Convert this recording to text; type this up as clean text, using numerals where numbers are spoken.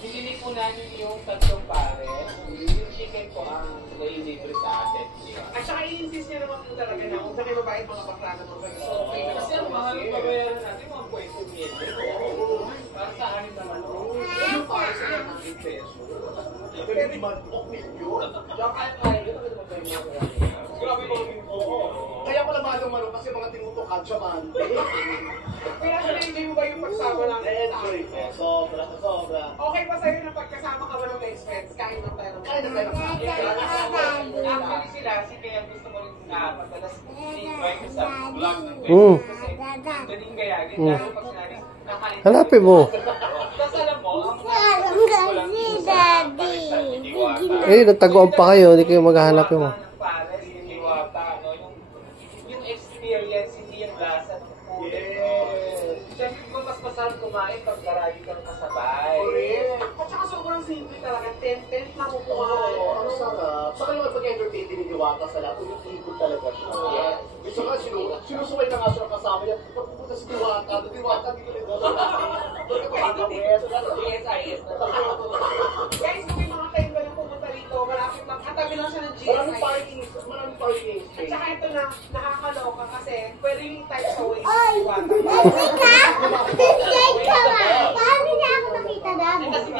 Binili po namin yung tatlong pares. Yung chicken po ang nai-libre sa atin. At saka i-insist niya naman po talaga na kung sa kayo babae mga bakla na mga so, okay. Kasi ang mahal ng babayaran natin, mga pwesto mil. Para sa akin naman. Yung pares na ng 100 pesos. Pero di man, yun. Grabe mo rin po. Kaya pala manong kasi mga tinutukan siya man. Kaya na-enjoy mo ba yung pagsama lang? Na-enjoy ko. Sobra, sobra. Okay pa sa'yo na pagkasama ka ba ng best friends? Kain ng tayo. Kaya na tayo. Actually sila, kaya gusto ko rin padalas i-invite sa vlog ng Mm. Kasi galing gayagin. Lalo pag sinabi, kakain. Hanapin mo. Tapos alam mo, ang Eh, nagtaguan pa kayo. Hindi kayo maghahanap mo. pares, yung diwata, no? Yung experience, hindi yung lasa ng food. Yes. Siyempre kung mas masarap kumain pag karami kang kasabay. Correct. At saka sobrang simple talaga. 10 na kukuha. Oo, ang sarap. Saka naman pag-entertain din ni Diwata sa lahat, umiikot talaga siya. Yes. Gusto ka, sinusukay na nga siya ng kasama niya. Pagpupunta si Diwata, Diwata, hindi ko rin doon. Doon ka makakawin. GSIS na Guys, kung may mga time ka na pumunta rito, malapit lang. Katabi lang siya ng Maraming GSI. parking At space. saka ito na, nakakaloka kasi pwede yung type sa ways. Ay! Diba? Teka! Teka ba? Paano niya ako nakita dami?